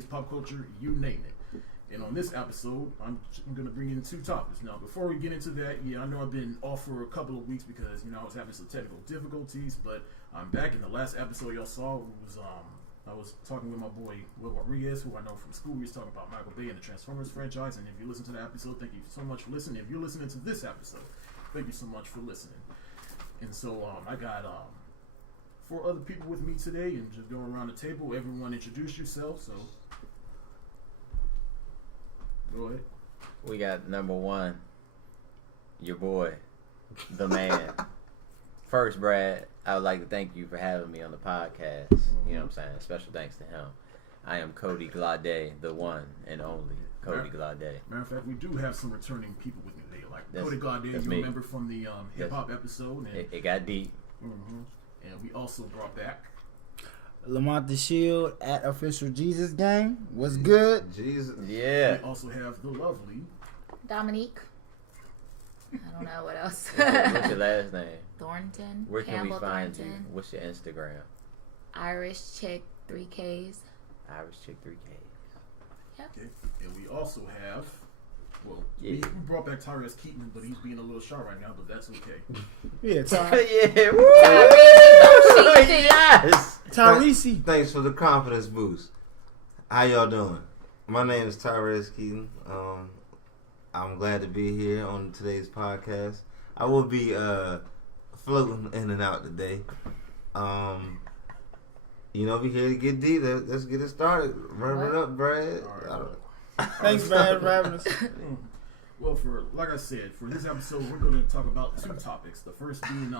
games, pop culture, you name it. And on this episode, I'm going to bring in 2 topics. Now, before we get into that, I know I've been off for a couple of weeks because, I was having some technical difficulties, but I'm back. In the last episode y'all saw was I was talking with my boy Will Rodriguez, who I know from school. We was talking about Michael Bay and the Transformers franchise. And if you listen to that episode, thank you so much for listening. If you're listening to this episode, thank you so much for listening. And so I got 4 other people with me today, and just going around the table. Everyone introduce yourself. So go ahead. We got number 1, your boy, the man. First, Brad, I would like to thank you for having me on the podcast. You know what I'm saying? Special thanks to him. I am Cody Glade, the one and only Cody Glade. Matter of fact, we do have some returning people with me today. Like Cody Glade, you remember from the hip-hop episode. And, it got deep. And we also brought back Lamont the Shield at Official Jesus Gang. What's good? Jesus. Yeah. We also have the lovely Dominique. I don't know what else. What's your last name? Thornton. Where can Campbell we find Thornton. you? What's your Instagram? Irish Chick 3Ks. Irish Chick 3K. Yep. Okay. And we also have, we brought back Tyrese Keaton, but he's being a little shy right now, but that's okay. Yeah, Yeah. Woo! Yes. Tyrese. Thanks for the confidence boost. How y'all doing? My name is Tyrese Keaton. I'm glad to be here on today's podcast. I will be floating in and out today. We're here to get deep. Let's get it started. Rev it up, Brad. Right. Thanks, Brad, for having us. Well, like I said, for this episode, we're going to talk about 2 topics. The first being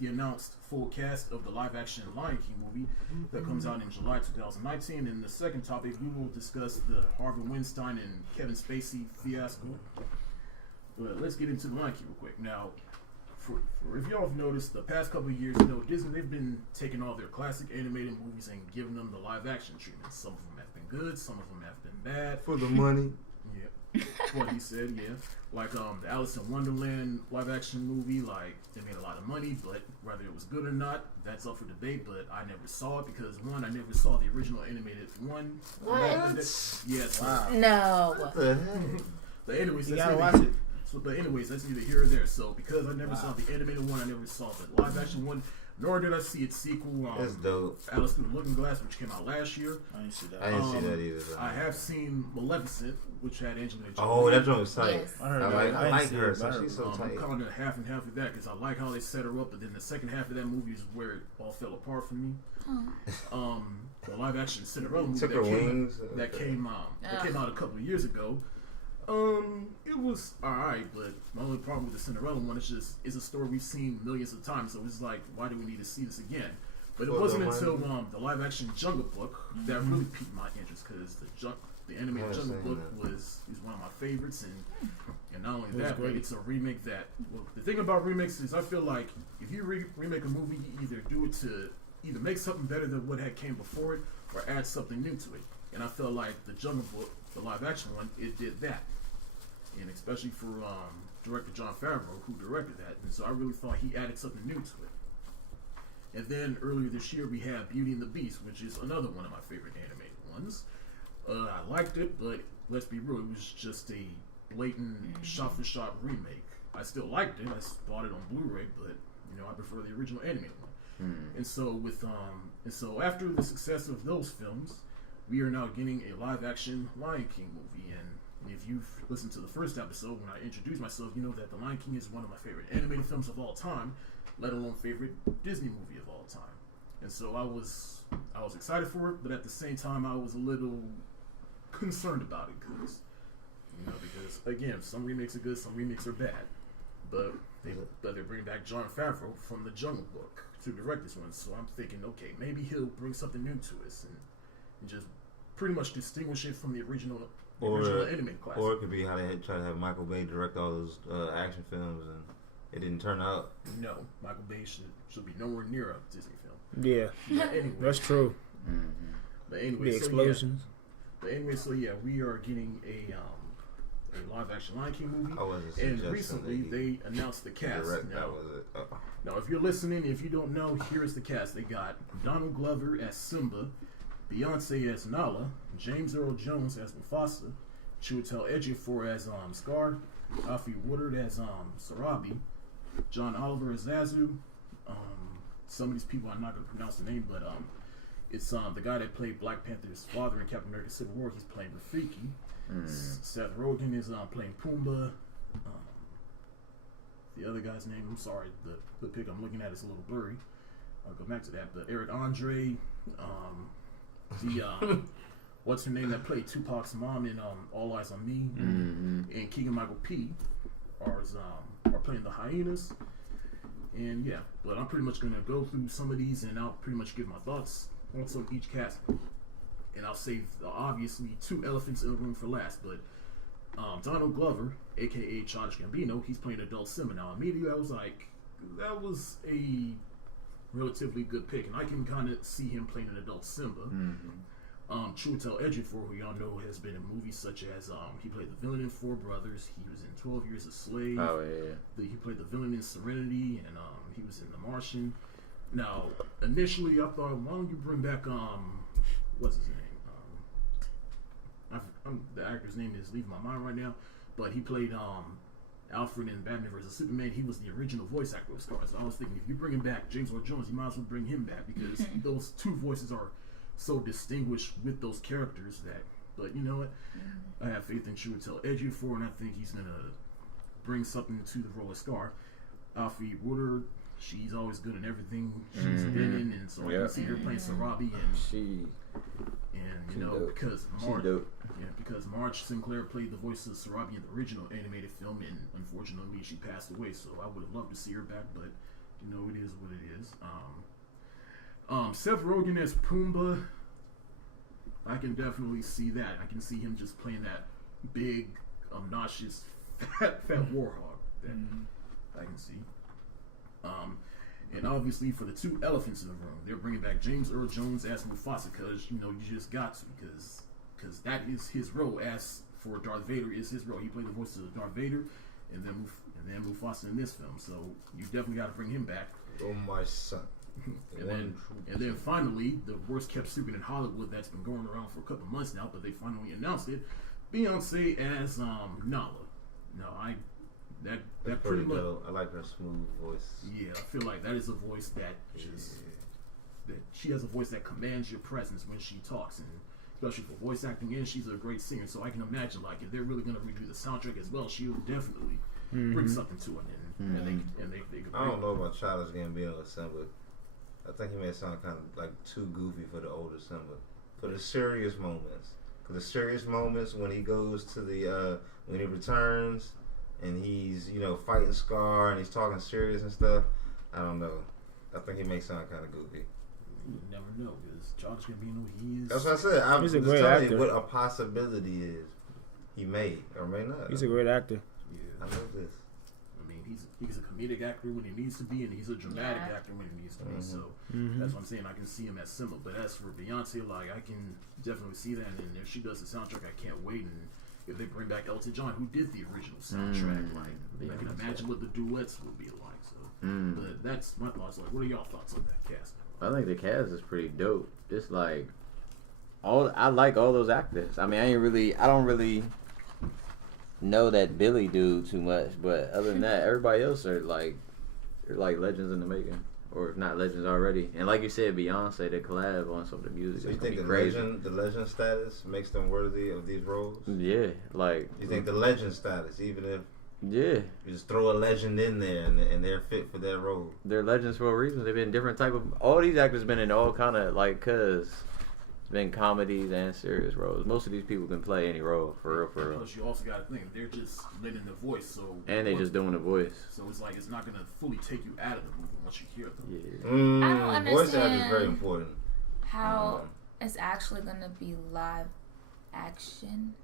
the announced full cast of the live-action Lion King movie that comes out in July 2019. And the second topic, we will discuss the Harvey Weistein and Kevin Spacey fiasco. But let's get into the Lion King real quick. Now, for if y'all have noticed, the past couple of years, Disney, they've been taking all their classic animated movies and giving them the live-action treatment. Some of them have been good, some of them have been bad. For the money. Yeah. What he said, yeah. Like the Alice in Wonderland live action movie, like they made a lot of money, but whether it was good or not, that's up for debate. But I never saw it because I never saw the original animated one. What? Yes. Wow. No. What the heck? But anyways, You that's gotta neither, watch it. So, but anyways, that's neither here or there. So because I never saw the animated one, I never saw the live action one, nor did I see its sequel. That's dope. Alice Through the Looking Glass, which came out last year. I didn't see that. I didn't see that either. Though. I have seen Maleficent, which had Angelina Jolie. Oh, that joint was tight. Yes. I heard I that. like didn't see her, it, so but I she's heard so I'm tight. calling it half and half of that because I like how they set her up, but then the second half of that movie is where it all fell apart for me. The live action Cinderella movie Took her wings. that came out a couple of years ago. It was alright, but my only problem with the Cinderella one is just it's a story we've seen millions of times, so it's like, why do we need to see this again? But it wasn't until the live action Jungle Book that really piqued my interest because the animated Jungle Book is one of my favorites, and not only that, but it's a remake that. Well, the thing about remakes is I feel like if you remake a movie, you either do it to either make something better than what had came before it, or add something new to it. And I felt like the Jungle Book, the live action one, it did that, and especially for director Jon Favreau, who directed that, and so I really thought he added something new to it. And then earlier this year we had Beauty and the Beast, which is another one of my favorite animated ones. I liked it, but let's be real, it was just a blatant shot-for-shot remake. I still liked it. I bought it on Blu-ray, but I prefer the original animated one. And so after the success of those films, we are now getting a live-action Lion King movie. And if you've listened to the first episode when I introduced myself, you know that The Lion King is one of my favorite animated films of all time, let alone favorite Disney movie of all time. And so I was excited for it, but at the same time I was a little concerned about it because again, some remakes are good, some remakes are bad. But they're bringing back Jon Favreau from the Jungle Book to direct this one, so I'm thinking, okay, maybe he'll bring something new to us and just pretty much distinguish it from the original animated classic. Or it could be how they try to have Michael Bay direct all those action films and it didn't turn out. No, Michael Bay should be nowhere near a Disney film. Yeah, anyway, that's true. But anyway, The explosions. We are getting a live action Lion King movie. And recently they announced the cast. Now, if you're listening, if you don't know, here is the cast. They got Donald Glover as Simba, Beyonce as Nala, James Earl Jones as Mufasa, Chiwetel Ejiofor as Scar, Alfre Woodard as Sarabi, John Oliver as Zazu. Some of these people I'm not gonna pronounce the name, but it's the guy that played Black Panther's father in Captain America: Civil War. He's playing Rafiki. Seth Rogen is playing Pumbaa. The other guy's name, I'm sorry, the pic I'm looking at is a little blurry. I'll go back to that. But Eric Andre, what's her name that played Tupac's mom in All Eyes on Me, and Keegan Michael P. are playing the hyenas. And yeah, but I'm pretty much gonna go through some of these, and I'll pretty much give my thoughts on some each cast, and I'll save obviously 2 elephants in the room for last. But Donald Glover, aka Childish Gambino, he's playing adult Simba. Now immediately I was like, that was a relatively good pick, and I can kind of see him playing an adult Simba. Chiwetel Ejiofor, who y'all know has been in movies such as he played the villain in 4 Brothers. He was in 12 Years a Slave. Oh yeah. He played the villain in Serenity, and he was in The Martian. Now, initially I thought, why don't you bring back what's his name? The actor's name is leaving my mind right now, but he played Alfred in Batman vs Superman. He was the original voice actor of Scar. So I was thinking, if you're bringing back James Earl Jones, you might as well bring him back, because those 2 voices are so distinguished with those characters that. But you know what? I have faith in Chiwetel Ejiofor, and I think he's gonna bring something to the role of Scar. Alfre Woodard, she's always good in everything she's been in, and so I can see her playing Sarabi, and you know, dope. because Marge Sinclair played the voice of Sarabi in the original animated film, and unfortunately she passed away. So I would have loved to see her back, but you know, it is what it is. Seth Rogen as Pumbaa, I can definitely see that. I can see him just playing that big, obnoxious, fat warhog. That I can see. And obviously for the 2 elephants in the room, they're bringing back James Earl Jones as Mufasa, because you know you just got to, because that is his role. As for Darth Vader, is his role. He played the voice of Darth Vader, and then Mufasa in this film. So you definitely got to bring him back. Oh my son. And then finally, the worst kept secret in Hollywood that's been going around for a couple months now, but they finally announced it. Beyonce as Nala. No, that pretty much. I like her smooth voice. Yeah, I feel like that is a voice that just that she has a voice that commands your presence when she talks, and especially for voice acting. And she's a great singer, so I can imagine like if they're really gonna redo the soundtrack as well, she'll definitely bring something to it. And they I don't know about Childish Gambino or Simba. I think he may sound kind of like too goofy for the older Simba. For the serious moments, when he goes to the when he returns and he's fighting Scar and he's talking serious and stuff, I don't know. I think he may sound kind of goofy. You never know, because Childish Gambino, he is. That's what I said. I'm He's just a great telling actor. you what a possibility is. He may or may not. He's a great actor. Yeah. I know this. I mean, he's a comedic actor when he needs to be, and he's a dramatic actor when he needs to be. So that's what I'm saying. I can see him as Simba. But as for Beyonce, like I can definitely see that. And if she does the soundtrack, I can't wait. And if they bring back Elton John, who did the original soundtrack, I can imagine what the duets will be like. So, but that's my thoughts. Like, what are y'all thoughts on that cast? I think the cast is pretty dope. It's like I like all those actors. I mean, I don't really know that Billy dude too much, but other than that, everybody else they're like legends in the making, or if not legends already. And like you said, Beyonce, they collab on some of the music. So you It's think the legend status makes them worthy of these roles? Yeah, like You think the legend status, even if yeah, you just throw a legend in there and they're fit for that role? they're legends for a reason. They've been different type of. All these actors been in all kind of cause. Been comedies and serious roles. Most of these people can play any role for real. Plus, you also got to think they're just letting the voice. So And they just doing the voice. So it's like it's not gonna fully take you out of the movie once you hear them. Yeah. I don't Voice acting is understand very important. how it's actually gonna be live action.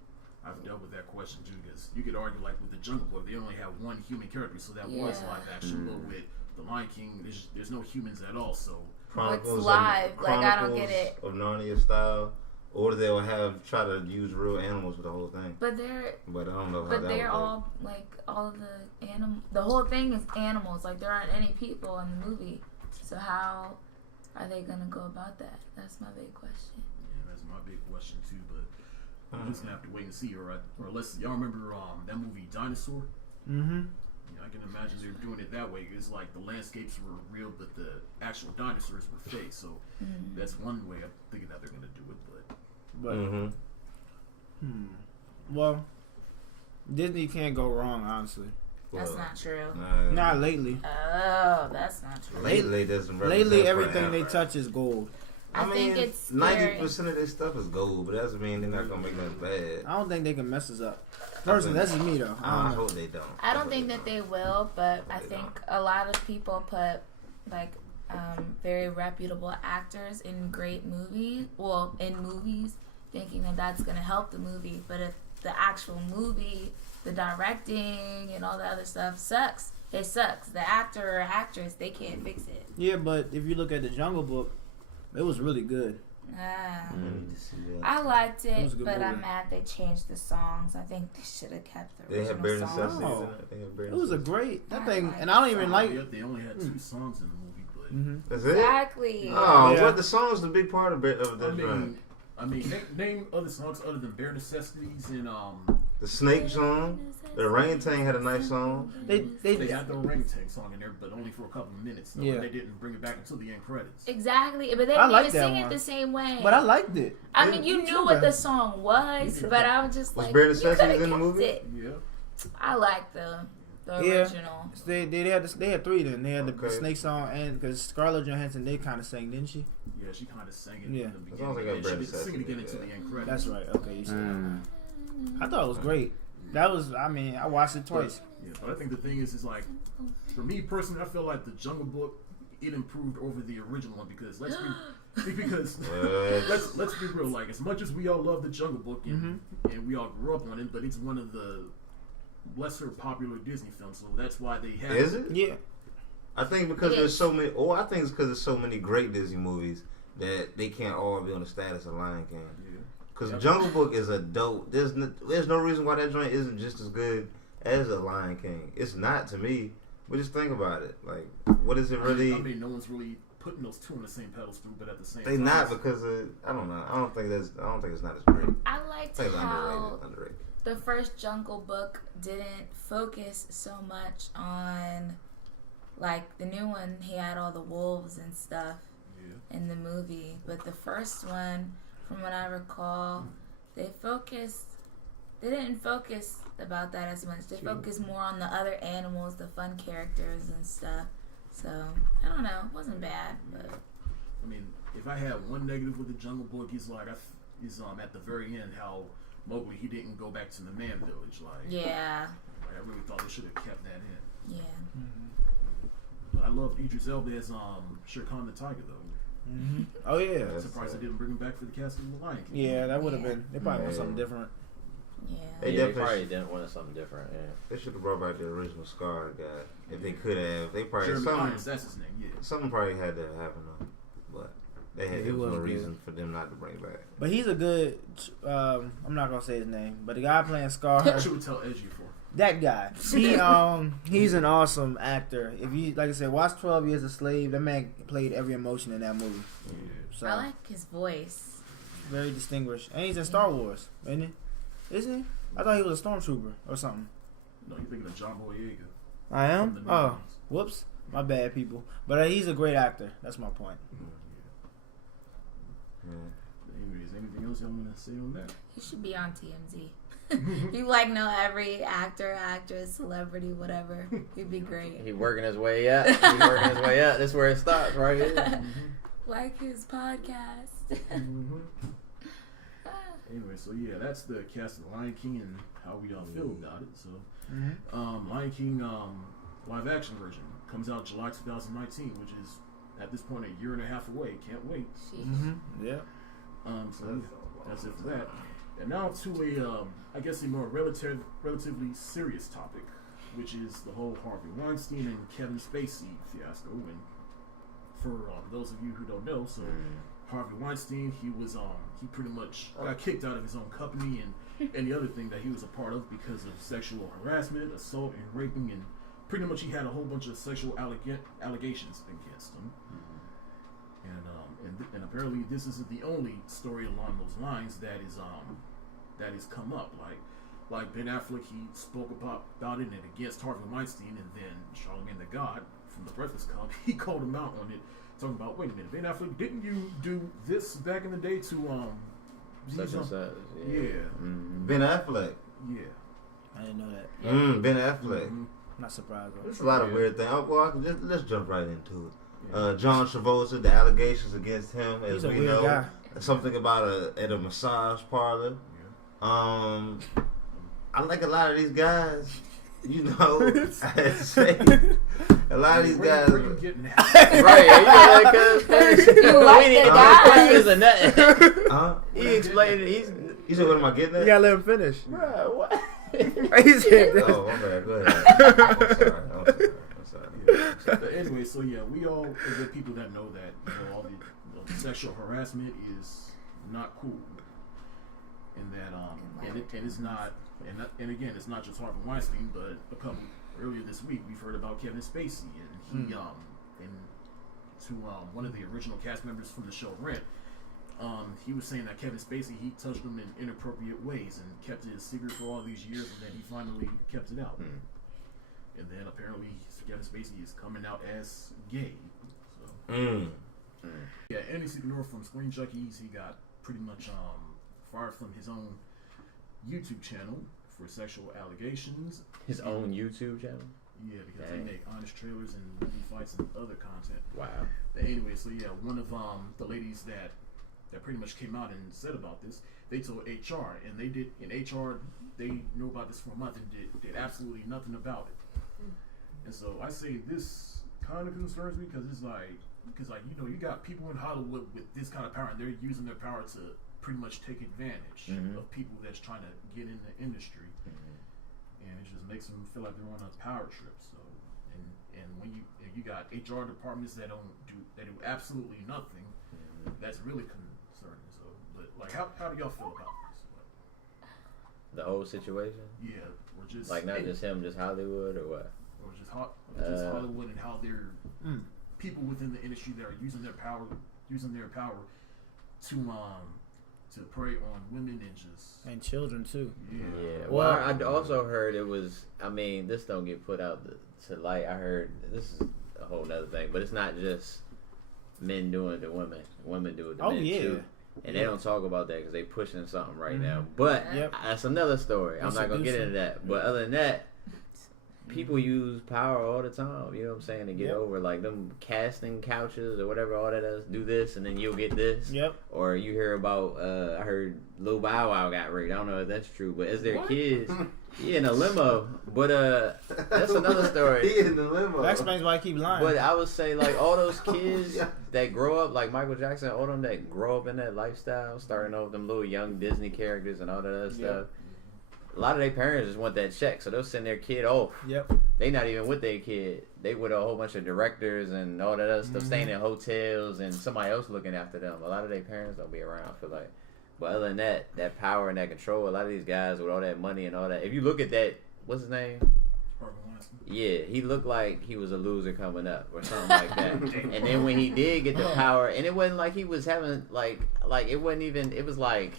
I've dealt with that question too, because you could argue like with the Jungle Book, they only have one human character, so that was live action. But with the Lion King, there's no humans at all. So Chronicles live? Of, Like, I don't get it. Of Narnia style, or they'll try to use real animals for the whole thing. But I don't know how But that they're would all like all of the animal. The whole thing is animals. Like there aren't any people in the movie. So how are they gonna go about that? That's my big question. my big question too. But I'm just gonna have to wait and see. Or unless y'all remember that movie Dinosaur. Mm-hmm. I can imagine they're doing it that way. It's like the landscapes were real, but the actual dinosaurs were fake. So that's one way I'm thinking that they're gonna do it. But Well, Disney can't go wrong, honestly. That's not true. Not lately. Oh, that's not true. Lately doesn't represent Lately, everything forever. they touch is gold. I think it's 90% of their stuff is gold, but that doesn't mean they're not gonna make nothing bad. I don't think they can mess us up. Personally, that's just me though. I hope they don't. I don't think that they will, but I think a lot of people put like very reputable actors in great movies, in movies, thinking that that's going to help the movie. But if the actual movie, the directing, and all the other stuff sucks, it sucks. The actor or actress, they can't fix it. Yeah, but if you look at the Jungle Book, it was really good. I liked it, but movie. I'm mad they changed the songs. I think they should have kept the They had bare original songs. necessities in it. It was a great that I thing, like and I don't even like. Yep, they only had 2 songs in the movie, but That's it? Exactly. Oh, Yeah. but the song's the big part of the joint. I mean, name other songs other than Bare Necessities and The Snake song. The Orangutan had a nice song. They had the orangutan song in there, but only for a couple of minutes. So Yeah. They didn't bring it back until the end credits. Exactly, but they I didn't like even that sing it one. the same way. but I liked it. I mean, you You knew too, what man. the song was, but I was just Was like, Bare you Necessities could have in the kept movie? it. Yeah. I like the Yeah. original. They had 3 then. They had the Okay. Snake song, and because Scarlett Johansson they kind of sang, didn't she? Yeah, she kind of sang it Yeah. in the As beginning. long as I got and she Bare didn't sing it again Necessities, until the end credits. That's right. Okay, you said. Mm. I thought it was great. That was. I mean, I watched it twice. Yeah, but I think the thing is like, for me personally, I feel like the Jungle Book it improved over the original one because let's be real. Like, as much as we all love the Jungle Book and we all grew up on it, but it's one of the lesser popular Disney films, so that's why they have. Is it? Yeah. I think because there's so many. Oh, I think it's because there's so many great Disney movies that they can't all be on the status of Lion King. Yeah. Because Jungle Book is a dope. There's no reason why that joint isn't just as good as a Lion King. It's not to me. But just think about it. Like, what is it really? I mean, no one's really putting those 2 on the same pedestal, but at the same They time, not because of, I don't know. I don't think it's not as great. I liked I think it's how underrated. the first Jungle Book didn't focus so much on, like, the new one, he had all the wolves and stuff in the movie. But the first one, from what I recall, they didn't focus about that as much. They focused more on the other animals, the fun characters and stuff. So, I don't know. It wasn't bad, but... I mean, if I had one negative with the Jungle Book, is like at the very end how Mowgli he didn't go back to the man village. Like, yeah. like, I really thought they should have kept that in. Yeah. But I loved Idris Elba as Shere Khan the Tiger though. Mm-hmm. Oh yeah. I'm surprised they didn't bring him back for the casting of the Lion King. Yeah, that would have been. They probably want something different. Yeah. They They definitely probably didn't want something different. Yeah. They should have brought back the original Scar guy. If they could have, they probably Jeremy something. Irons, that's his name. Yeah. Something probably had to happen though. But they had Yeah, there he was no was good. reason for them not to bring it back. But he's a good. I'm not gonna say his name, but the guy playing Scar, Should we tell Edgy for? that guy. He's an awesome actor. If you like I said, watch 12 Years a Slave. That man played every emotion in that movie. Yeah. So I like his voice. very distinguished, and he's in Star Wars, isn't he? Isn't he? I thought he was a stormtrooper or something. No, you're thinking of John Boyega. I am. From the Oh, 90s. whoops, my bad, people. But he's a great actor. That's my point. Anyways, anything else y'all want to say on that? He should be on TMZ. You like know every actor, actress, celebrity, whatever. He'd be great. He working his way up. He working his way up. This is where it stops, right here. Like his podcast. Anyway, so yeah, that's the cast of Lion King and how we all feel about it. So, Lion King live action version comes out July 2019, which is at this point a year and a half away. Can't wait. Yeah. So that's it for that. And now to I guess a more relatively serious topic, which is the whole Harvey Weinstein and Kevin Spacey fiasco. And for those of you who don't know, so Harvey Weinstein, he was he pretty much got kicked out of his own company and any other thing that he was a part of because of sexual harassment, assault, and raping, and pretty much he had a whole bunch of sexual allegations against him. And and apparently this isn't the only story along those lines that is come up. Like Ben Affleck, he spoke about it and against Harvey Weistein, and then Charlamagne the God from The Breakfast Club, he called him out on it, talking about, wait a minute, Ben Affleck, didn't you do this back in the day to such and such? Yeah. Mm-hmm. Ben Affleck. Yeah. I didn't know that. Yeah. Ben Affleck. Mm-hmm. Not surprised though. There's a lot of weird things. Let's jump right into it. Yeah. John Travolta, the allegations against him, as He's a we weird know, guy. something about at a massage parlor. I like a lot of these guys. You know, I'd say a lot of these guys. Where you getting at? Right, you know that cuz You like the guys. or nothing. Huh? He explained it. You said, what am I getting at? You gotta let him finish. Bruh, what? He said this. Oh, my bad. Go ahead. I'm sorry. But anyway, so yeah, we all are the people that know that all the sexual harassment is not cool, and that and it's not, and again, it's not just Harvey Weistein, but a couple earlier this week we've heard about Kevin Spacey, and he and to one of the original cast members from the show Rent. He was saying that Kevin Spacey, he touched him in inappropriate ways and kept it a secret for all these years, and then he finally kept it out. And then apparently Kevin Spacey is coming out as gay. So. Yeah, Andy Signor from Screen Junkies, he got pretty much fired from his own YouTube channel for sexual allegations. His own YouTube channel? Yeah, because they make honest trailers and movie fights and other content. Wow. But anyway, so yeah, one of the ladies that pretty much came out and said about this, they told HR, and they did in HR, they knew about this for a month and did absolutely nothing about it. And so I say this kind of concerns me because you know, you got people in Hollywood with this kind of power, and they're using their power to pretty much take advantage of people that's trying to get in the industry, and it just makes them feel like they're on a power trip. So, and when you got HR departments that do absolutely nothing, that's really concerning. So, but like, how do y'all feel about this? The whole situation? Yeah, or just like not just him, just Hollywood or what? Or just Hollywood and how they're people within the industry that are using their power to prey on women and children too. Yeah. Well, I also heard it was. I mean, this don't get put out to light. I heard this is a whole nother thing, but it's not just men doing it to women. Women do it to men too. And they don't talk about that because they pushing something right now. But that's another story. I'm not gonna get into that. But other than that, people use power all the time, you know what I'm saying, to get over, like them casting couches or whatever, all that is, do this and then you'll get this. Or you hear about, I heard Lil Bow Wow got raped. I don't know if that's true, but as their kids, in a limo. But that's another story. He in the limo. That explains why I keep lying. But I would say, like, all those kids that grow up, like Michael Jackson, all them that grow up in that lifestyle, starting off with them little young Disney characters and all that other stuff. A lot of their parents just want that check, so they'll send their kid off. They not even with their kid. They with a whole bunch of directors and all that other stuff, staying in hotels and somebody else looking after them. A lot of their parents don't be around, I feel like. But other than that power and that control, a lot of these guys with all that money and all that. If you look at that, what's his name? Yeah, he looked like he was a loser coming up or something like that. And then when he did get the power, and it wasn't like he was having like it wasn't even. It was like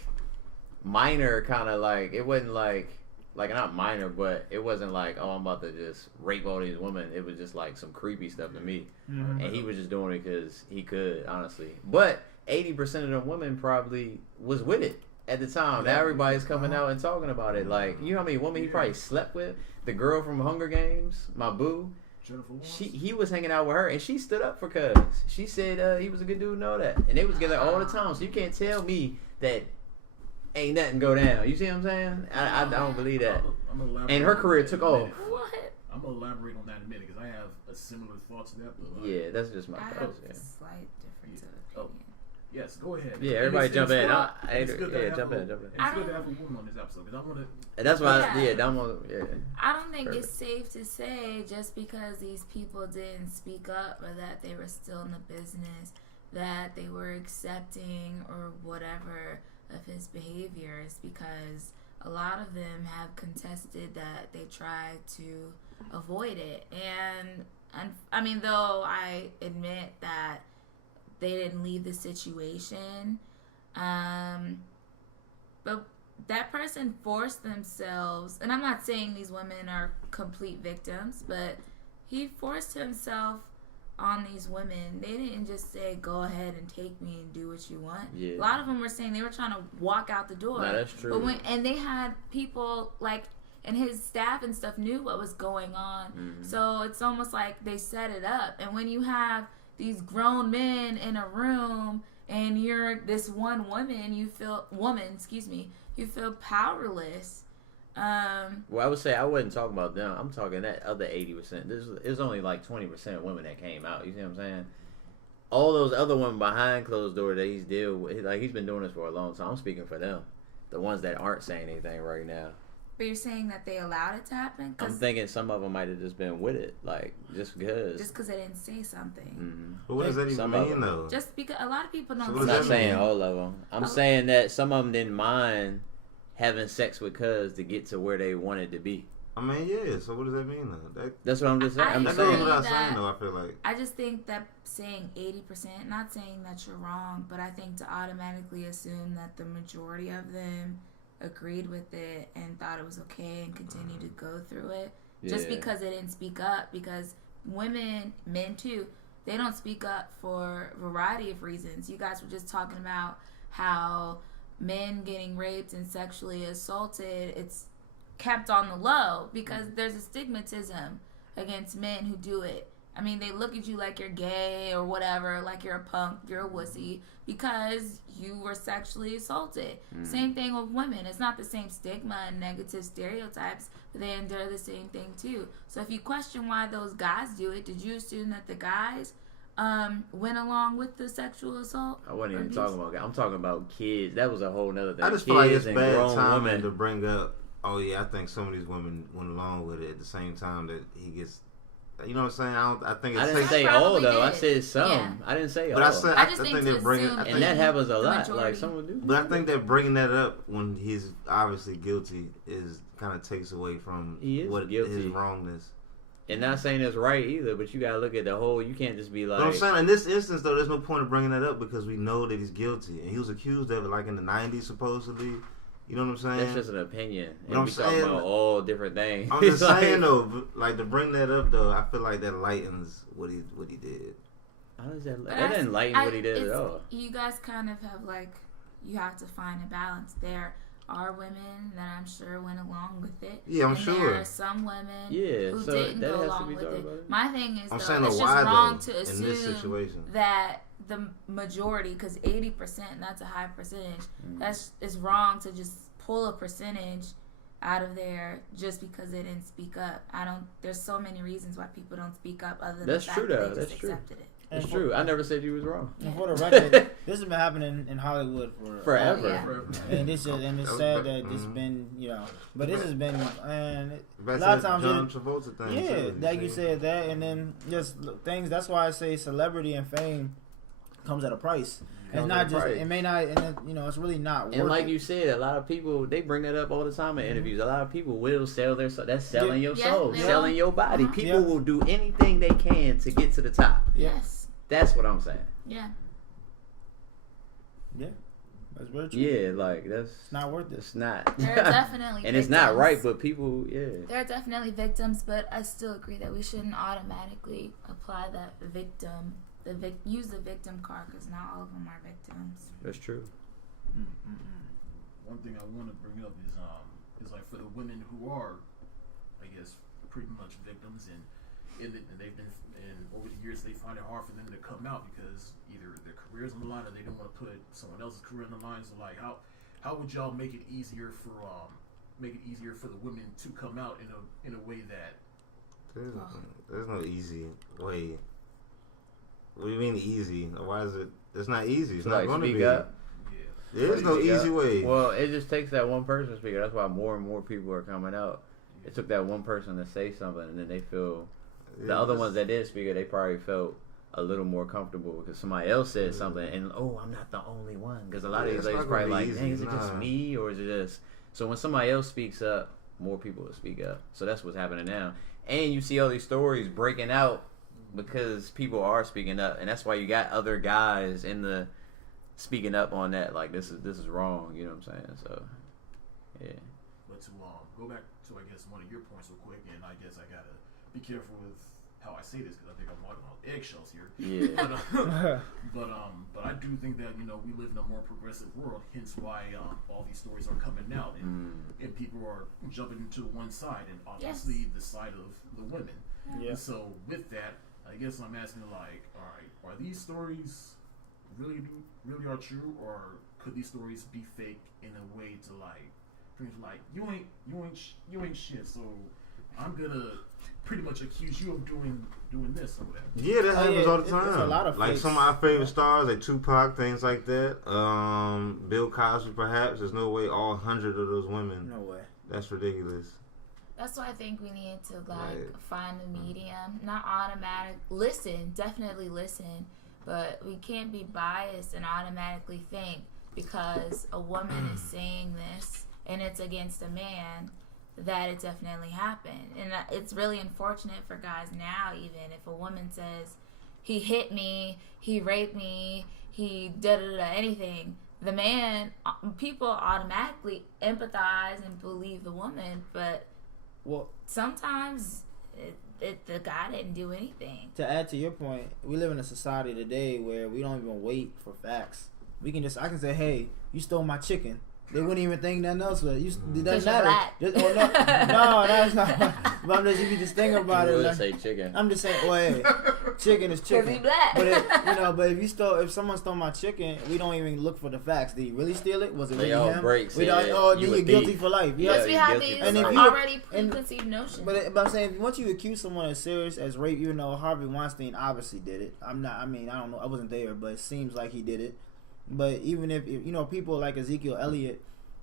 minor, kind of like it wasn't like not minor, but it wasn't like, oh, I'm about to just rape all these women. It was just like some creepy stuff to me, and he was just doing it because he could, honestly. But 80% of the women probably was with it at the time. Now everybody's coming out and talking about it. Like, you know how many women he probably slept with? The girl from Hunger Games, my boo. He was hanging out with her, and she stood up for Cuz. She said he was a good dude and all that, and they was together all the time. So you can't tell me that ain't nothing go down. You see what I'm saying? I don't believe that. And her career took off. What? I'm gonna elaborate on that in a minute because I have a similar thought to that. But yeah, that's just my thoughts. I have a slight difference of opinion. Yes, go ahead. Yeah, everybody jump in. Jump in. It's good to have a woman on this episode because I want to. And that's why, I don't think it's safe to say just because these people didn't speak up or that they were still in the business that they were accepting or whatever of his behaviors, because a lot of them have contested that they tried to avoid it. And I mean, though I admit that they didn't leave the situation. But that person forced themselves, and I'm not saying these women are complete victims, but he forced himself on these women. They didn't just say, go ahead and take me and do what you want. Yeah. A lot of them were saying they were trying to walk out the door. No, that's true. But and they had people like, and his staff and stuff knew what was going on. Mm-hmm. So it's almost like they set it up. And when you have these grown men in a room and you're this one woman, you feel powerless. Well, I would say I wasn't talking about them. I'm talking that other 80%. It was only like 20% of women that came out. You see what I'm saying? All those other women behind closed doors that he's dealt with, like he's been doing this for a long time. I'm speaking for them, the ones that aren't saying anything right now. But you're saying that they allowed it to happen? I'm thinking some of them might have just been with it, like just because. Just because they didn't say something. Mm-hmm. But what does that even mean, though? Just because a lot of people don't. I'm not saying all of them. I'm saying that some of them didn't mind having sex with cuz to get to where they wanted to be. I mean, yeah. So what does that mean, though? That's what I'm just saying. I'm just saying what I'm saying, though. I feel like. I just think that saying 80%, not saying that you're wrong, but I think to automatically assume that the majority of them agreed with it and thought it was okay and continued to go through it just because they didn't speak up, because women, men too, they don't speak up for a variety of reasons. You guys were just talking about how men getting raped and sexually assaulted, it's kept on the low because there's a stigmatism against men who do it. I mean, they look at you like you're gay or whatever, like you're a punk, you're a wussy, because you were sexually assaulted. Same thing with women. It's not the same stigma and negative stereotypes, but they endure the same thing too. So if you question why those guys do it, did you assume that the guys went along with the sexual assault? I wasn't even talking about guys. I'm talking about kids. That was a whole nother thing. I just feel like it's and bad grown timing women to bring up, oh yeah, I think some of these women went along with it at the same time that he gets. You know what I'm saying? I think it's. I didn't say all though. Did. I said some. Yeah. I didn't say but all. I just think they're bringing. And that happens a lot. Like someone do. But I think that bringing that up when he's obviously guilty is kind of takes away from what his wrongness. And not saying it's right either, but you gotta look at the whole. You can't just be like. But I'm saying in this instance though, there's no point of bringing that up because we know that he's guilty, and he was accused of it like in the '90s supposedly. You know what I'm saying? That's just an opinion. And I'm we talking about all different things. I'm just saying though, like to bring that up though, I feel like that lightens what he did. How does that? That didn't lighten what he did at all. You guys kind of have like, you have to find a balance. There are women that I'm sure went along with it. Yeah, I'm sure. There are some women who didn't go along with it. My thing is, it's just wrong to assume in this situation that the majority, because 80%, that's a high percentage. It's wrong to just pull a percentage out of there just because they didn't speak up. There's so many reasons why people don't speak up other than the fact that they just accepted it. It's true. I never said you was wrong. And for the record, this has been happening in Hollywood forever. And it's sad that this been, but this has been, and a lot of times, John Travolta thing. Like you said that, and then just things. That's why I say celebrity and fame comes at a price. It's not just. It may not, and it's really not worth it. And like you said, a lot of people they bring that up all the time in interviews. A lot of people will sell their soul. That's selling your soul, selling your body. People will do anything they can to get to the top. Yes. That's what I'm saying. Yeah. Yeah. That's very true. Yeah, like that's it's not worth it. It's not. There are definitely and victims. It's not right, but people, There are definitely victims, but I still agree that we shouldn't automatically apply that victim. Use the victim card because not all of them are victims. That's true. One thing I want to bring up is like for the women who are, I guess, pretty much victims and they've been over the years they find it hard for them to come out because either their career's on the line or they don't want to put someone else's career on the line. So like how would y'all make it easier for the women to come out in a way that there's no easy way. What do you mean easy? Why is it? It's not easy. It's not going to be. Up. Yeah. There's no easy way. Well, it just takes that one person to speak. That's why more and more people are coming out. It took that one person to say something, and then they feel. The other ones that did speak, they probably felt a little more comfortable because somebody else said something, and I'm not the only one. Because a lot of these ladies probably like, dang, is it just me or is it just? So when somebody else speaks up, more people will speak up. So that's what's happening now. And you see all these stories breaking out because people are speaking up, and that's why you got other guys in the speaking up on that. Like this is wrong. You know what I'm saying? So yeah. But to go back to I guess one of your points real quick, and I guess I gotta be careful with how I say this because I think I'm walking on eggshells here. Yeah. But I do think that we live in a more progressive world, hence why all these stories are coming out, and people are jumping into one side, and obviously the side of the women. Yeah. So with that, I guess I'm asking like, all right, are these stories really are true, or could these stories be fake in a way to like you ain't shit, so I'm gonna pretty much accuse you of doing this or whatever. Yeah, that happens all the time. It's a lot of like fakes. some of our favorite stars, like Tupac, things like that. Bill Cosby, perhaps. There's no way all 100 of those women. No way. That's ridiculous. That's why I think we need to find a medium, not automatic. Listen, definitely listen, but we can't be biased and automatically think because a woman is saying this and it's against a man that it definitely happened. And it's really unfortunate for guys now, even if a woman says he hit me, he raped me, he anything, the man, people automatically empathize and believe the woman, but sometimes the guy didn't do anything. To add to your point, we live in a society today where we don't even wait for facts. I can say, hey, you stole my chicken. They wouldn't even think nothing else. But it doesn't matter. No, that's not. But I'm just, if you just think about it. Really say chicken. I'm just saying, well, hey, chicken is chicken. Cause he black. But if someone stole my chicken, we don't even look for the facts. Did he really steal it? Was it really him? Breaks. You're guilty for life. Because we have these already preconceived notions. But I'm saying, once you accuse someone as serious as rape, even though Harvey Weinstein obviously did it. I don't know. I wasn't there, but it seems like he did it. But even if people like Ezekiel Elliott,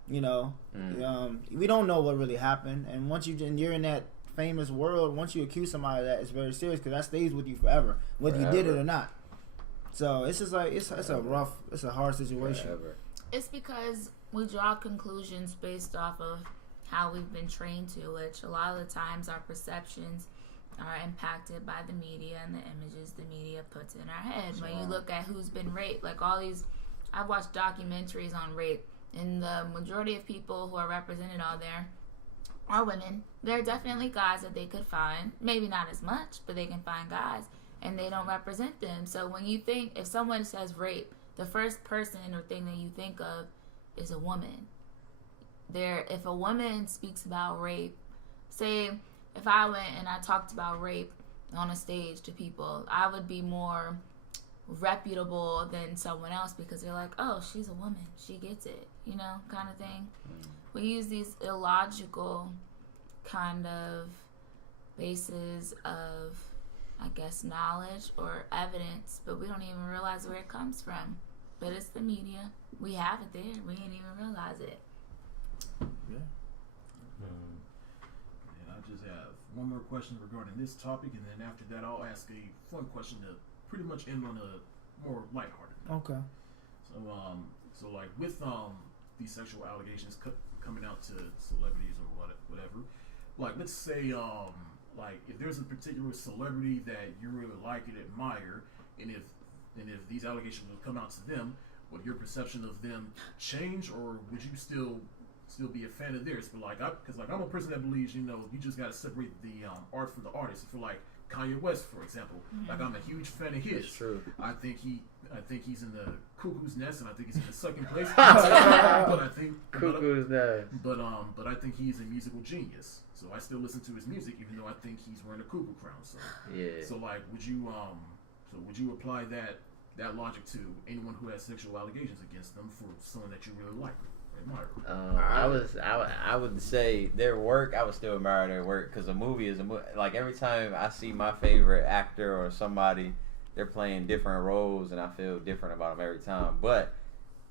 we don't know what really happened. And once you're in that famous world, once you accuse somebody of that, it's very serious because that stays with you forever, whether you did it or not. So it's just like it's a hard situation. Forever. It's because we draw conclusions based off of how we've been trained to, which a lot of the times our perceptions are impacted by the media and the images the media puts in our head. Sure. When you look at who's been raped, like all these, I've watched documentaries on rape, and the majority of people who are represented on there are women. There are definitely guys that they could find, maybe not as much, but they can find guys, and they don't represent them. So when you think, if someone says rape, the first person or thing that you think of is a woman. If a woman speaks about rape, say if I went and I talked about rape on a stage to people, I would be more reputable than someone else because they're like, oh, she's a woman, she gets it, kind of thing. We use these illogical kind of bases of, I guess, knowledge or evidence, but we don't even realize where it comes from. But it's the media. We have it there. We didn't even realize it. Yeah. And I just have one more question regarding this topic, and then after that I'll ask a fun question to pretty much end on a more lighthearted note. Okay. So like with these sexual allegations coming out to celebrities or whatever, like let's say like if there's a particular celebrity that you really like and admire, and if these allegations would come out to them, would your perception of them change, or would you still be a fan of theirs? But because I'm a person that believes you just gotta separate the art from the artist. For like Kanye West, for example, like I'm a huge fan of his. That's true. I think he's in the cuckoo's nest, and I think he's in the second place. But I think cuckoo's nest. But I think he's a musical genius. So I still listen to his music, even though I think he's wearing a cuckoo crown. So yeah. So like, would you apply that logic to anyone who has sexual allegations against them for someone that you really like? I would say their work. I would still admire their work because a movie is a movie. Like every time I see my favorite actor or somebody, they're playing different roles, and I feel different about them every time. But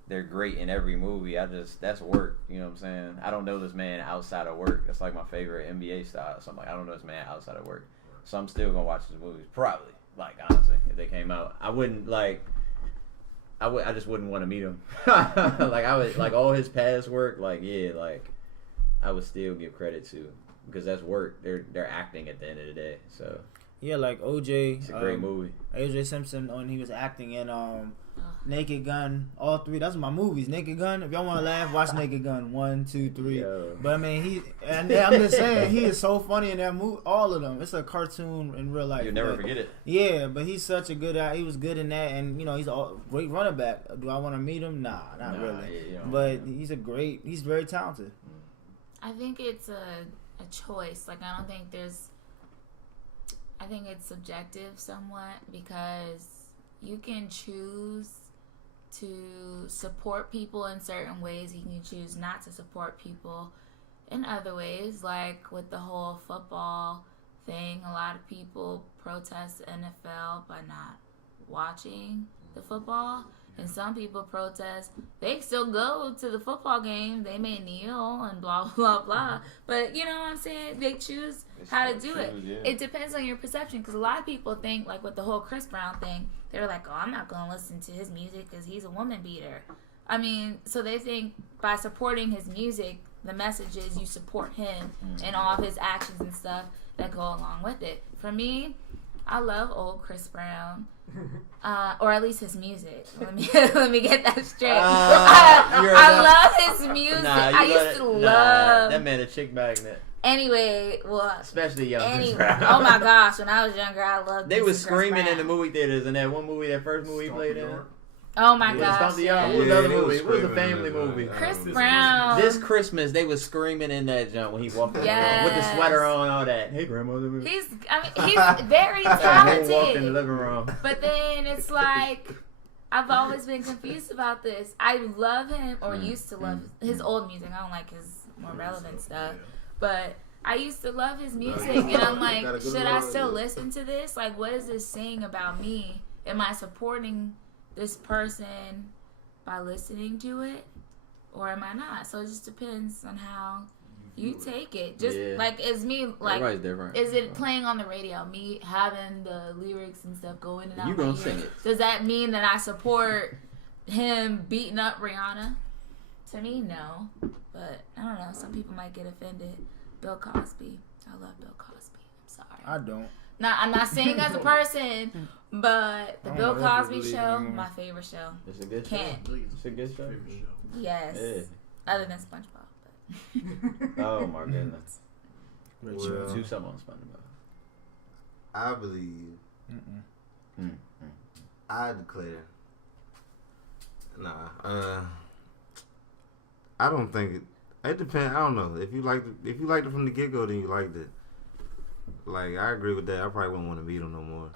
they're great in every movie. That's work. You know what I'm saying? I don't know this man outside of work. That's like my favorite NBA style. So I'm like, I don't know this man outside of work. So I'm still gonna watch his movies. Probably. Like honestly, if they came out, I wouldn't like. I just wouldn't want to meet him. Like I would, like all his past work, like yeah, like I would still give credit to because that's work. They're acting at the end of the day. So Yeah, like OJ. It's a great movie. OJ Simpson when he was acting in Naked Gun. All three. That's my movies. Naked Gun. If y'all want to laugh, watch Naked Gun. 1, 2, 3. Yo. But I mean, I'm just saying he is so funny in that movie. All of them. It's a cartoon in real life. You'll never forget it. Yeah, but he's such a good. He was good in that, and he's a great running back. Do I want to meet him? Nah, not really. Yeah, but he's He's very talented. I think it's a choice. Like, I don't think there's. I think it's subjective somewhat because you can choose to support people in certain ways. You can choose not to support people in other ways. Like with the whole football thing, a lot of people protest the NFL by not watching the football. And some people protest. They still go to the football game. They may kneel and blah, blah, blah. But you know what I'm saying? They choose how to do it. Yeah. It depends on your perception. Because a lot of people think, like with the whole Chris Brown thing, they're like, oh, I'm not going to listen to his music because he's a woman beater. I mean, so they think by supporting his music, the message is you support him and all of his actions and stuff that go along with it. For me, I love old Chris Brown. Or at least his music. Let me get that straight. I love his music. I used to love that man a chick magnet. Anyway, well, Especially young Chris anyway, Brown. oh my gosh, when I was younger, I loved. They was Chris Brown. screaming in the movie theaters in that one movie, that first movie he played in. Oh my Yeah, gosh, Stomp the Yard. yeah. What was the other they was movie? What was the screaming family in that. movie? Chris Brown. This Christmas, they was screaming in that jump when he walked in Yes. with the sweater on and all that. Hey, grandmother. He's very Walked in the talented. living room. But then it's like, I've always been confused about this. I love him, or used to love his old music. I don't like his more relevant stuff. But I used to love his music, and I'm like, should I still listen to this? Like, what is this saying about me? Am I supporting this person by listening to it, or am I not? So it just depends on how you take it. Just like, is me like, Everybody's different. is it playing on the radio? Me having the lyrics and stuff go in and out. You gonna sing it? Does that mean that I support him beating up Rihanna? To me, no. But I don't know. Some people might get offended. Bill Cosby. I love Bill Cosby. I'm sorry. I don't. Now, I'm not saying as a person, but the I don't Bill know if I Cosby believe show, anymore. my favorite show. It's a good Can't. show. It's a good show. Yes. Yeah. Other than SpongeBob. But. Oh my goodness. Great Well, show. Do something on SpongeBob. I believe. I declare. Nah. I don't think it. It depends. I don't know. If you liked it from the get go, then you liked it. Like, I agree with that. I probably wouldn't want to meet him no more.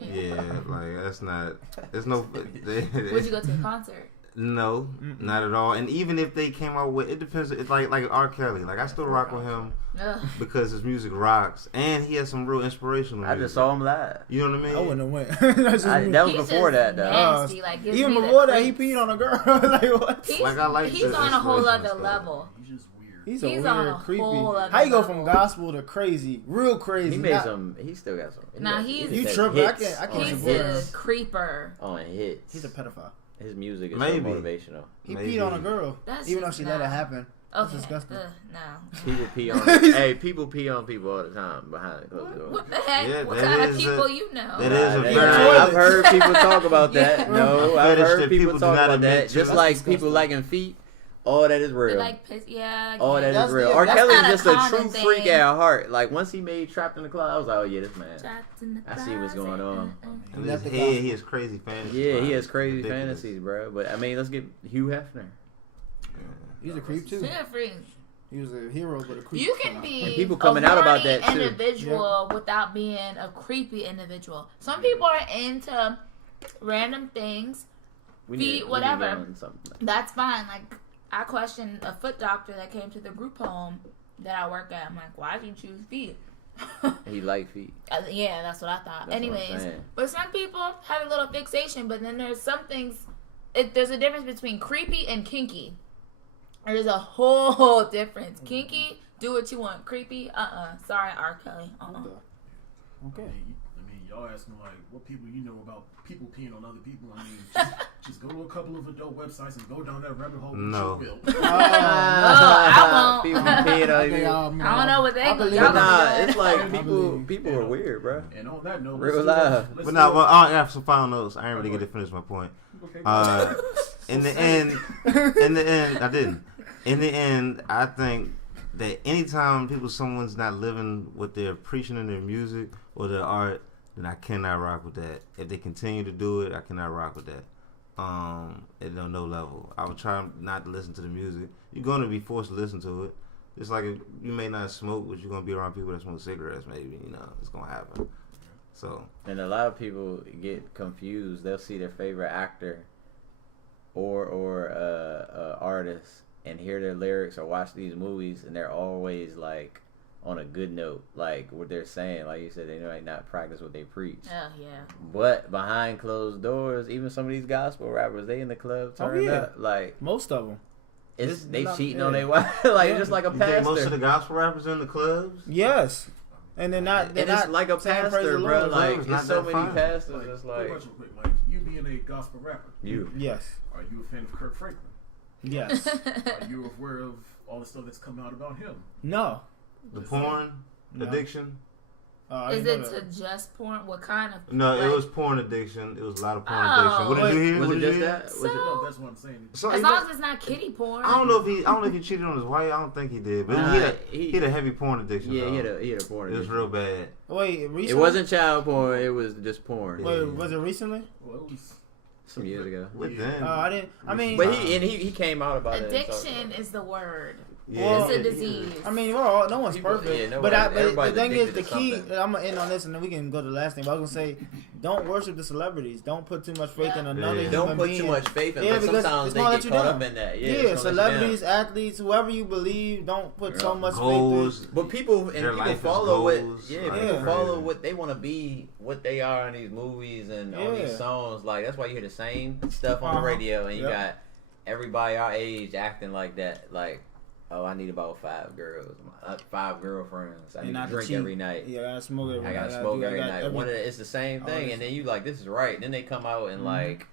Yeah, like that's not. There's no. Would you go to a concert? No, not at all. And even if they came out with, it depends. It's like R. Kelly. Like, I still rock with him Ugh. because his music rocks, and he has some real inspirational I music. just saw him live. You know what I mean? I wouldn't have went. That's just me. That was He's before just that, though. nasty. Like, gives Even me the before that, he creeps. peed on a girl. Like what? He's, Like, I like he's the on a whole other inspirational stuff. level. He's just weird. He's He's a on weird, a creepy. whole other How you go level. from gospel to crazy, real crazy? He made Not- some. He still got some. Nah, he he's- You got tripping. I hits can't on He's support his- him. a creeper. on hits. He's a pedophile. His music is Maybe. so motivational. He Maybe. peed on a girl, That's even though just she let it not- happen. That's Okay. disgusting. No. People pee on. People pee on people all the time behind the closed door. What the heck? Yeah, what that kind of is people a- you know? that is a Nah, very- I've heard people talk about that. Yeah. No, A I've fetish heard that people people talk do not about that. admit to. Just That's like disgusting. people liking feet, all that is They real. like piss. Yeah. All that That's is real. the- R. that's Kelly's not a just a common true freak thing. at heart. Like once he made Trapped in the Closet, I was like, oh yeah, this man. Trapped in the I see what's closet. going on. In That's his the head, gospel. he has crazy fantasies. Yeah, he bro. has crazy Ridiculous. fantasies, bro. But I mean, let's get Hugh Hefner. He's a creep too. Yeah, free. He was a hero, but a creep. You can be And people coming out about that, too. individual without being a creepy individual. Some people are into random things. We Feet, need to get whatever. on something. That's fine. Like, I questioned a foot doctor that came to the group home that I work at. I'm like, why did you choose feet? He like feet. Yeah, that's what I thought. That's what I'm Anyways, saying. but some people have a little fixation, but then there's some things. There's a difference between creepy and kinky. There's a whole difference. Kinky, do what you want. Creepy, sorry, R. Kelly. Okay. I mean, y'all asking like what people you know about people peeing on other people. I mean, just go to a couple of adult websites and go down that rabbit hole. No. With your will. I won't. People peeing on you. I don't know what they. believe Y'all Nah, gonna it's do like believe. people are weird, bro. And on that note, Real life. But now, well, I have some final notes. I ain't really get to finish my point. Okay, In the end, I didn't. In the end, I think that anytime someone's not living what they're preaching in their music or their art, then I cannot rock with that. If they continue to do it, I cannot rock with that. At no level. I would try not to listen to the music. You're going to be forced to listen to it. It's like you may not smoke, but you're going to be around people that smoke cigarettes, maybe. It's going to happen. So. And a lot of people get confused. They'll see their favorite actor or artist and hear their lyrics or watch these movies, and they're always like on a good note, like what they're saying. Like you said, they might not practice what they preach. Oh yeah. But behind closed doors, even some of these gospel rappers, they in the club turning up. Like most of them. they cheating on their wife, like just like a You pastor. think most of the gospel rappers are in the clubs? Yes. And they're not. They're And it's not like a saying praise pastor, the bro. Lord. Like It's not it's so that many fine. pastors. It's like real quick, like you being a gospel rapper. Yes. Are you a fan of Kirk Franklin? Yes. Are you aware of all the stuff that's come out about him? No. The porn No. addiction? I Is didn't it know to that. just porn? What kind of? No, like, it was porn addiction. It was a lot of porn Oh. addiction. What did you hear? was What it did you just hear? that? Was it? No, that's what I'm saying. So As long as it's not kiddie porn. I don't know if he cheated on his wife. I don't think he did, but he had a heavy porn addiction. Yeah, though. he had a porn. It was addiction. real bad. Wait, recently? It wasn't child porn. It was just porn. Wait, was it recently? Well, it was Some years ago. What Yeah. then? I didn't. I mean, But he came out about Addiction it. is the word. Yeah. It's a disease. I mean, we're all, no one's People- perfect. yeah, but the everybody's thing is, the addicted to key. something. I'm gonna end on this, and then we can go to the last thing. But I was gonna say, don't worship the celebrities. Don't put too much faith in another Yeah. human Don't put being. too much faith in. Yeah, But because sometimes it's they gonna get let you caught down. up in that. Yeah, it's gonna let you celebrities, down. athletes, whoever you believe, don't put so Yeah. much Goals. faith But people Their people life is follow what goals. yeah, Like, people yeah. follow what they want to be, what they are in these movies and on Yeah. these songs. Like that's why you hear the same stuff on the Uh-huh. radio, and you Yep. got everybody our age acting like that. Like, oh, I need about 5 girls, 5 girlfriends. I And need to not to drink cheat. every night. in. Yeah, I gotta smoke every I night. gotta smoke do- every got night. every- It's the same all thing, this- and then you like, this is right. And then they come out and like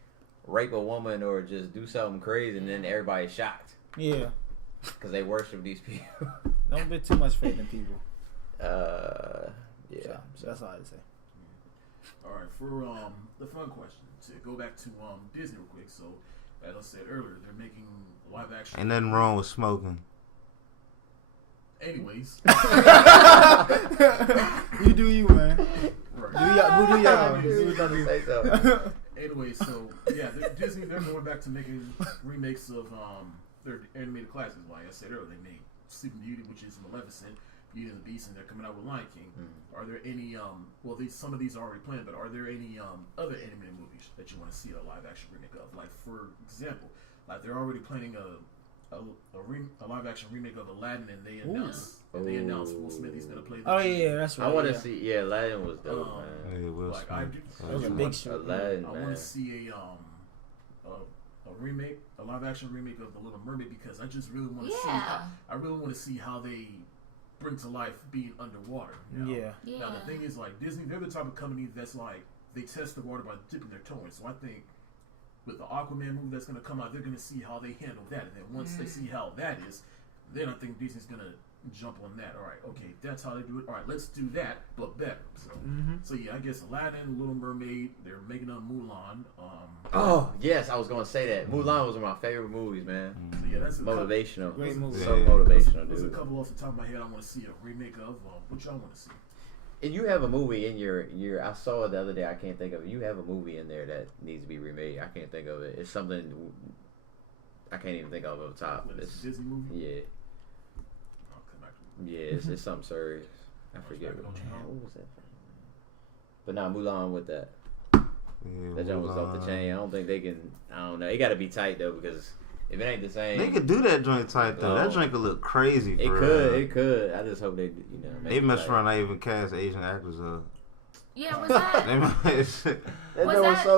rape a woman or just do something crazy, and then everybody's shocked Yeah, because they worship these people. don't put too much faith in people. Yeah. So that's all I had to say. all right for the fun question. To go back to Disney real quick. So as I said earlier, they're making live action. Ain't nothing wrong with smoking. Anyways, You do you, man. right. Do y'all. You was about to say something. Anyway, so yeah, Disney they're going back to making remakes of their animated classics. Like I said earlier, they made Sleeping Beauty, which is Maleficent, Beauty and the Beast, and they're coming out with Lion King. Are there any well, some of these are already planned, but are there any other animated movies that you want to see a live action remake of? Like for example, like they're already planning a live action remake of Aladdin, and they announced Will Smith he's gonna play. Oh yeah, that's right. I want to yeah. see. Yeah, Aladdin was dope, man. Yeah, Will Like Smith. I do. That was a big show. Aladdin, I man. want to see a remake, a live action remake of The Little Mermaid because I just really want to see. I really want to see how they bring to life being underwater. Now, Yeah. Now the thing is, like Disney, they're the type of company that's like they test the water by dipping their toe in. So I think with the Aquaman movie that's going to come out, they're going to see how they handle that, and then once they see how that is, then I think Disney's going to jump on that. All right, okay, that's how they do it. All right, let's do that, but better. So, so yeah, I guess Aladdin, Little Mermaid, they're making a Mulan. Oh yes, I was gonna say that. Mulan was one of my favorite movies, man. So yeah, that's a Motivational, Great movie. so Yeah. motivational, There's a dude. couple off the top of my head I want to see a remake of. What y'all want to see? And you have a movie in your. I saw it the other day. I can't think of it. You have a movie in there that needs to be remade. I can't think of it. It's something I can't even think of off the top. What, it's a Disney movie? Yeah, I'll come back to it. yeah. It's something serious. I forget what. What was that? But now Mulan with that. Yeah, That jump was off the chain. I don't think they can. I don't know. It got to be tight though because if it ain't the same, They could do that joint type though. That joint could look crazy. It For could. real. It could. I just hope they, make They it mess tight. around. I even cast Asian actors. Yeah, was that? They might- Was that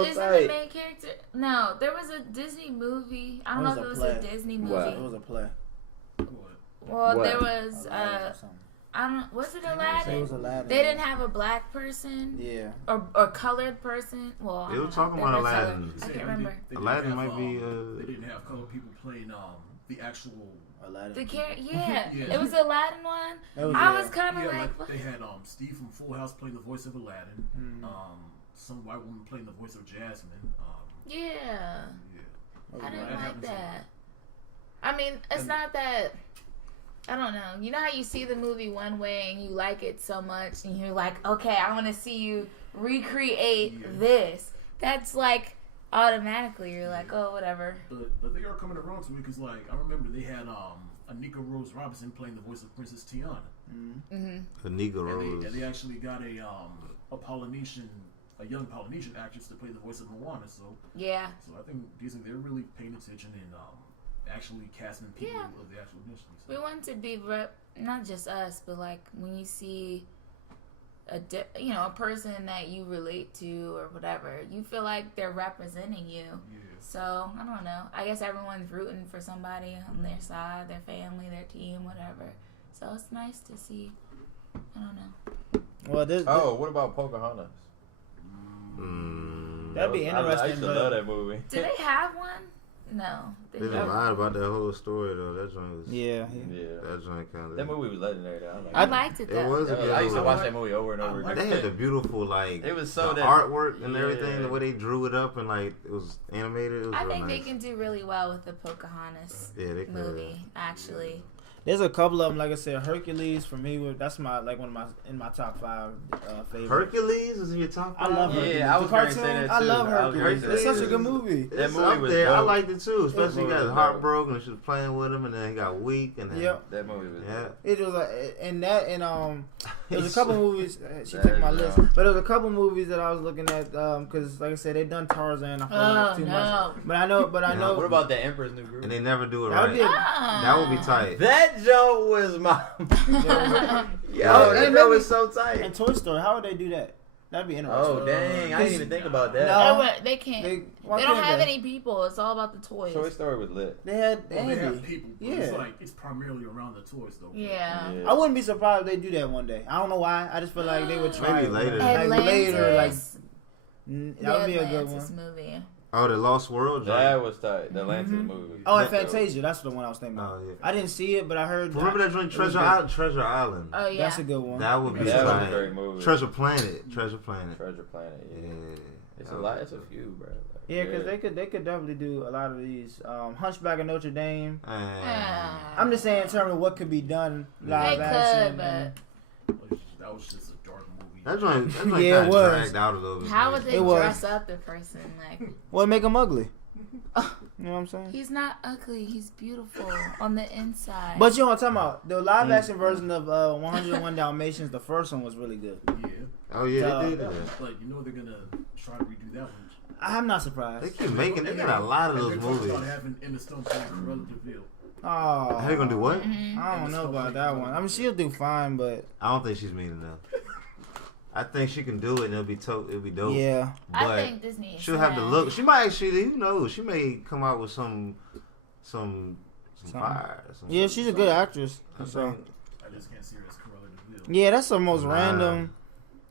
isn't the main character? No, there was a Disney movie. I don't know if it was a Disney movie. What? It was a play. What? Well, What? there was. Or something. I don't. Was it It Aladdin? was Aladdin. They didn't have a black person. Yeah. Or colored person. Well, They were talking about Aladdin. I can't remember. Aladdin might be. They didn't have colored people playing the actual Aladdin. Yeah, Yeah. it was the Aladdin one. That was, I yeah. was kind of Yeah, like, like they had Steve from Full House playing the voice of Aladdin. Some white woman playing the voice of Jasmine. yeah. Yeah. I didn't That like happens a that. I mean, it's not that. I don't know. You know how you see the movie one way and you like it so much, and you're like, okay, I want to see you recreate this. That's like automatically you're like, oh, whatever. But they are coming around to it because, like, I remember they had Anika Rose Robinson playing the voice of Princess Tiana. Anika Rose. And they actually got a young Polynesian actress to play the voice of Moana. So Yeah. So I think Disney, they're really paying attention and actually casting people of the actual mission. So. We want to be not just us, but like when you see a person that you relate to or whatever, you feel like they're representing you. Yeah. So I don't know. I guess everyone's rooting for somebody on their side, their family, their team, whatever. So it's nice to see. I don't know. Well, what about Pocahontas? That'd be interesting. I used to love that movie. Do they have one? No. They didn't lie about that whole story though. That joint was. Yeah. That joint kind of. That movie was legendary though. I liked it though. It was. I used to watch that movie over and over again. They had the beautiful it was so the that, artwork and everything, the way they drew it up and like it was animated. It was I real think nice. they can do really well with the Pocahontas movie. Actually. There's a couple of them, like I said, Hercules for me. That's my one of my top 5 favorites. Hercules is in your top 5. I love Hercules. Yeah, I was the going to cartoon. say that I too. love Hercules. It's such a good movie. That That movie movie was there. dope. I liked it too, especially he movie got was heartbroken and she was playing with him, and then he got weak. And then, That movie was dope. It was there was a couple movies. She That took my is, list, but there was a couple movies that I was looking at because, like I said, they done Tarzan. I feel like too much. But I know. What about the Emperor's New Groove? And they never do it That would right. be That would be tight. That joke was my. Oh, that joke was so tight. And Toy Story, how would they do that? That'd be interesting. Oh dang! I didn't even think about that. No. They can't. They don't have any people. It's all about the toys. Toy Story was lit. They had Well, Andy. they have people, but Yeah. it's primarily around the toys though. Yeah. I wouldn't be surprised if they do that one day. I don't know why. I just feel like they would try. Maybe later. Like later, like Atlantis. that would be a good Atlantis one. movie. Oh, the Lost World. That was tight. The Atlantis movie. Oh, and Fantasia. That's the one I was thinking about. Oh, yeah. I didn't see it, but I heard. Remember that joint Treasure Island? Treasure Island. Oh yeah. That's a good one. That would be That was a tight. great movie. Treasure Planet. Treasure Planet. Treasure Planet. Yeah. Yeah. It's a lot. It's a few, bro. Yeah, because they could definitely do a lot of these. Hunchback of Notre Dame. I'm just saying in terms of what could be done live They action. could, but That was just a dark movie. That joint Yeah, it kind of was. dragged out a little bit. how would they It was. dress up the person? Like, Well, make them ugly. You know what I'm saying? he's not ugly. He's beautiful on the inside. But you know what I'm talking about? The live action version of 101 Dalmatians, the first one was really good. Yeah. Oh yeah, they did that. But you know they're gonna try to redo that one. I'm not They surprised. keep making. They got a lot of And those they're talking movies. about having Emma Stone playing Cruella de Vil. Oh, How they gonna do what? I don't know about that one. I mean, she'll do fine, but I don't think she's mean enough. I think she can do it, and it'll be dope. yeah. But I think Disney. she'll have to look. She might actually, who knows? She may come out with some fire. Yeah, she's a good actress. I So think- I just can't see her as Cruella de Vil. yeah, that's the most Nah. random.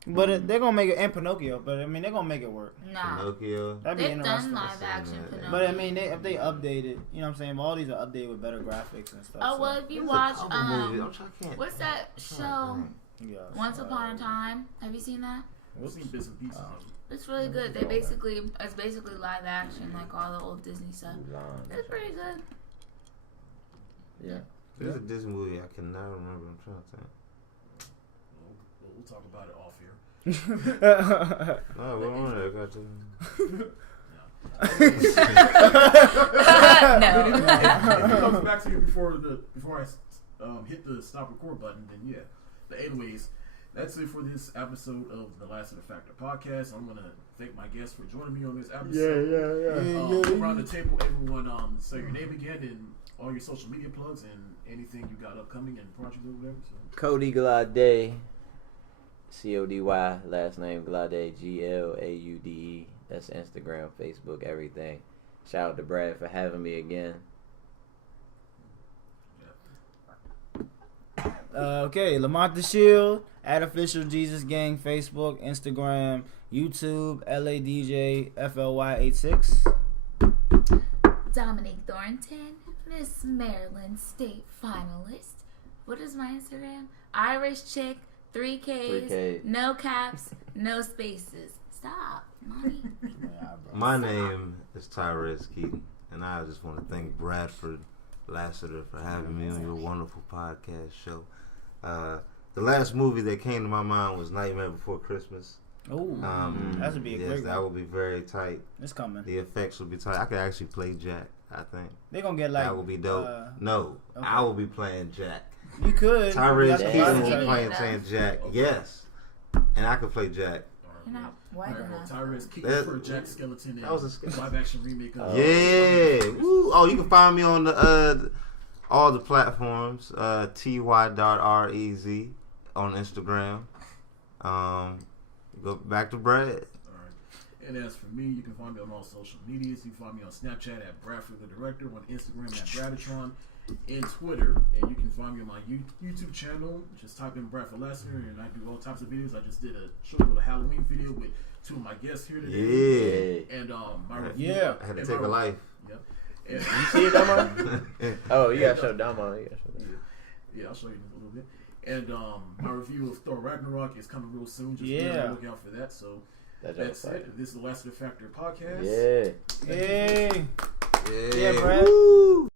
But they're gonna make it, and Pinocchio. But I mean, they're gonna make it work. Nah. Pinocchio. That'd be They've interesting. done live action Pinocchio. But I mean, if they update it, you know what I'm saying? All these are updated with better graphics and stuff. Oh so, well, if you There's a watch couple movies. I'm trying- I can't- what's that show? yeah. Once Upon a Time. Have you seen that? I've seen bits and pieces of it. It's really good. It's basically live action, like all the old Disney stuff. It's pretty good. Yeah. There's a Disney movie I cannot remember. I'm trying to think. We'll talk about it off here. No, we're on there. I got to. If it comes back to you before I hit the stop record button, then yeah. But anyways, that's it for this episode of the Lassiter Factor podcast. I'm gonna thank my guests for joining me on this episode. Around the table, everyone say your name again and all your social media plugs and anything you got upcoming and projects or whatever. So. Cody Glade, Cody, last name Glade, Glaude. That's Instagram, Facebook, everything. Shout out to Brad for having me again. Okay, Lamont the Shield, at Official Jesus Gang, Facebook, Instagram, YouTube, LADJFLY86. Dominique Thornton, Miss Maryland State finalist. What is my Instagram? Irish chick, 3Ks, 3K. no caps, no spaces. Stop, mommy. My name is Tyrese Keaton, and I just want to thank Bradford Lassiter for having me on your wonderful podcast show. The last movie that came to my mind was Nightmare Before Christmas. Oh, that would be a great that one. would be very tight. It's coming. The effects would be tight. I could actually play Jack, I think. They're going to get like... That would be dope. No, okay. I will be playing Jack. You could. Tyrese You Keaton got will the be playing Jack. Yes. And I could play Jack. You're not white enough. Tyrese Keaton That- for Jack Skeleton that was and live action remake of Yeah. Woo. Oh, you can find me on the all the platforms. ty.rez on Instagram. Go back to Brad. Alright. And as for me, you can find me on all social medias. You can find me on Snapchat at Bradford the Director, on Instagram at Bradatron, and Twitter. And you can find me on my YouTube channel. Just type in Bradford Lassiter, and I do all types of videos. I just did a short little Halloween video with two of my guests here today. Yeah. And my review. Yeah. I had to take a life. Yep. And, You see it, Damo? Oh, you gotta show Damo. yeah, I'll show you in a little bit. And my review of Thor Ragnarok is coming real soon. Just be on the lookout for that. So that's it. This is the Lassiter Factor podcast. Yeah. Hey. Yeah, Brad. Woo.